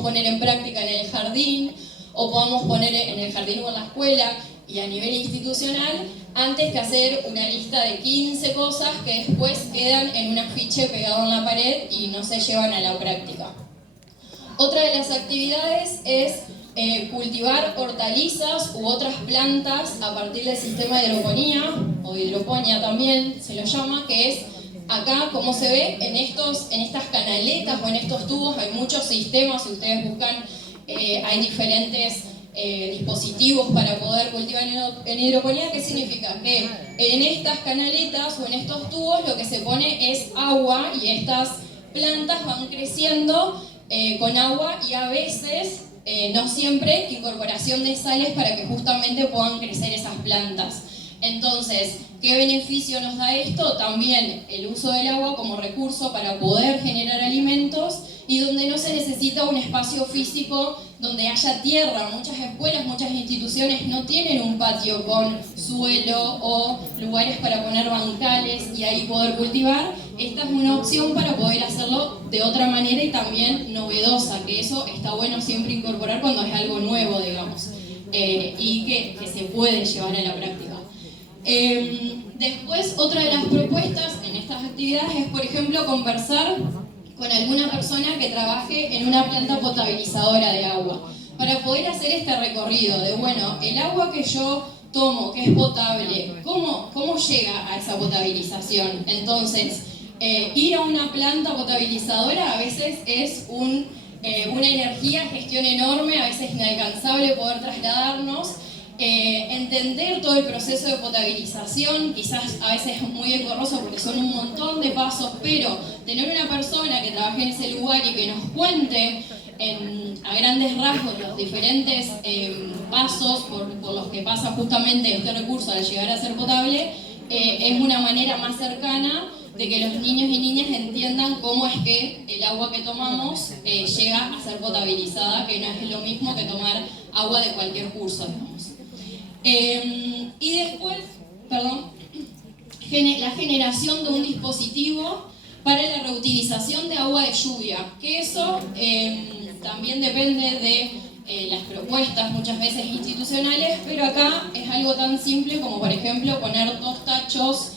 poner en práctica en el jardín, o podamos poner en el jardín o en la escuela, y a nivel institucional, antes que hacer una lista de 15 cosas que después quedan en un afiche pegado en la pared y no se llevan a la práctica. Otra de las actividades es cultivar hortalizas u otras plantas a partir del sistema de hidroponía, o hidroponía también se lo llama, que es acá, como se ve, en estas canaletas o en estos tubos hay muchos sistemas. Si ustedes buscan, hay diferentes dispositivos para poder cultivar en hidroponía. ¿Qué significa? Que en estas canaletas o en estos tubos lo que se pone es agua y estas plantas van creciendo con agua y a veces, no siempre, incorporación de sales para que justamente puedan crecer esas plantas. Entonces, ¿qué beneficio nos da esto? También el uso del agua como recurso para poder generar alimentos y donde no se necesita un espacio físico donde haya tierra. Muchas escuelas, muchas instituciones no tienen un patio con suelo o lugares para poner bancales y ahí poder cultivar. Esta es una opción para poder hacerlo de otra manera y también novedosa, que eso está bueno siempre incorporar cuando es algo nuevo, digamos, y que se puede llevar a la práctica. Después, otra de las propuestas en estas actividades es, por ejemplo, conversar con alguna persona que trabaje en una planta potabilizadora de agua, para poder hacer este recorrido de, bueno, el agua que yo tomo, que es potable, ¿cómo llega a esa potabilización? Entonces, ir a una planta potabilizadora a veces es una energía, gestión enorme, a veces inalcanzable poder trasladarnos. Entender todo el proceso de potabilización, quizás a veces es muy engorroso porque son un montón de pasos, pero tener una persona que trabaje en ese lugar y que nos cuente a grandes rasgos los diferentes pasos por los que pasa justamente este recurso al llegar a ser potable, es una manera más cercana de que los niños y niñas entiendan cómo es que el agua que tomamos llega a ser potabilizada, que no es lo mismo que tomar agua de cualquier curso, digamos. Y después, la generación de un dispositivo para la reutilización de agua de lluvia, que eso también depende de las propuestas muchas veces institucionales, pero acá es algo tan simple como, por ejemplo, poner 2 tachos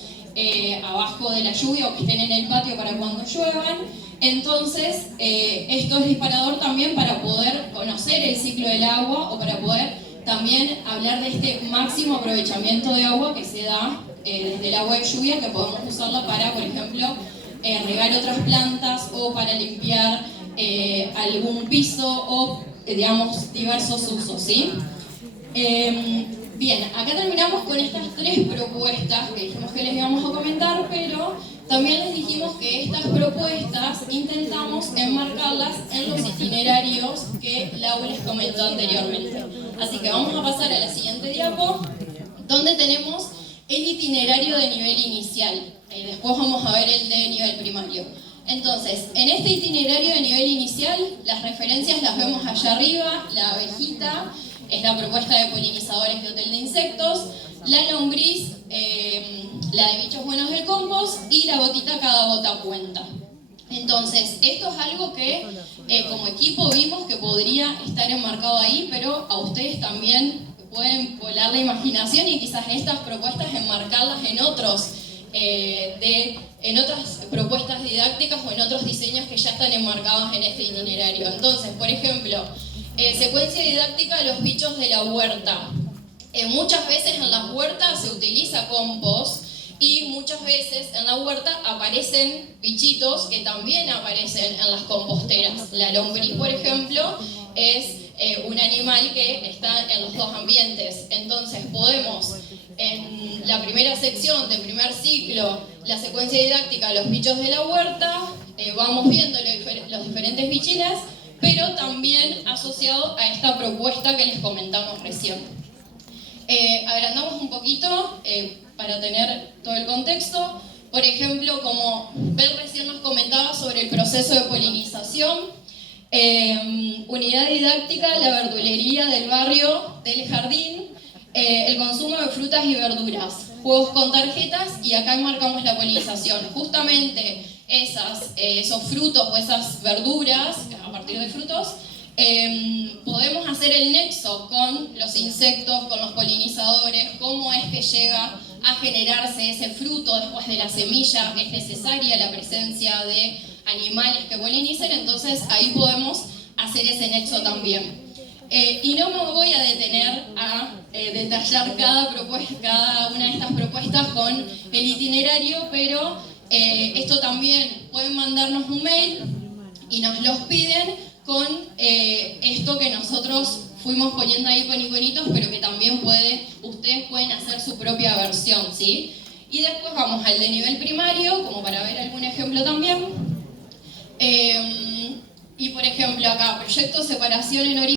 abajo de la lluvia o que estén en el patio para cuando lluevan. Entonces, esto es disparador también para poder conocer el ciclo del agua o para poder también hablar de este máximo aprovechamiento de agua que se da desde el agua de lluvia, que podemos usarla para, por ejemplo, regar otras plantas o para limpiar algún piso o, digamos, diversos usos, ¿sí? Bien, acá terminamos con estas 3 propuestas que dijimos que les íbamos a comentar, pero también les dijimos que estas propuestas intentamos enmarcarlas en los itinerarios que Lau les comentó anteriormente. Así que vamos a pasar a la siguiente diapo, donde tenemos el itinerario de nivel inicial. Después vamos a ver el de nivel primario. Entonces, en este itinerario de nivel inicial, las referencias las vemos allá arriba. La abejita es la propuesta de polinizadores de hotel de insectos, la lombriz, la de bichos buenos del compost, y la gotita cada gota cuenta. Entonces, esto es algo que como equipo vimos que podría estar enmarcado ahí, pero a ustedes también pueden volar la imaginación y quizás estas propuestas enmarcarlas en otras propuestas didácticas o en otros diseños que ya están enmarcados en este itinerario. Entonces, por ejemplo, secuencia didáctica de los bichos de la huerta. Muchas veces en las huertas se utiliza compost y muchas veces en la huerta aparecen bichitos que también aparecen en las composteras. La lombriz, por ejemplo, es un animal que está en los 2 ambientes. Entonces podemos, en la primera sección de primer ciclo, la secuencia didáctica de los bichos de la huerta, vamos viendo los diferentes bichiles, pero también asociado a esta propuesta que les comentamos recién. Agrandamos un poquito para tener todo el contexto. Por ejemplo, como Bel recién nos comentaba sobre el proceso de polinización, unidad didáctica, la verdulería del barrio del jardín, el consumo de frutas y verduras, juegos con tarjetas, y acá enmarcamos la polinización. Justamente esos frutos o esas verduras, a partir de frutos, podemos hacer el nexo con los insectos, con los polinizadores, cómo es que llega a generarse ese fruto después de la semilla, es necesaria la presencia de animales que polinicen, entonces ahí podemos hacer ese nexo también. Y no me voy a detener a detallar cada una de estas propuestas con el itinerario, pero esto también pueden mandarnos un mail y nos los piden con esto que nosotros fuimos poniendo ahí con iconitos, pero que también ustedes pueden hacer su propia versión, ¿sí? Y después vamos al de nivel primario, como para ver algún ejemplo también. Y por ejemplo acá, proyecto separación en origen.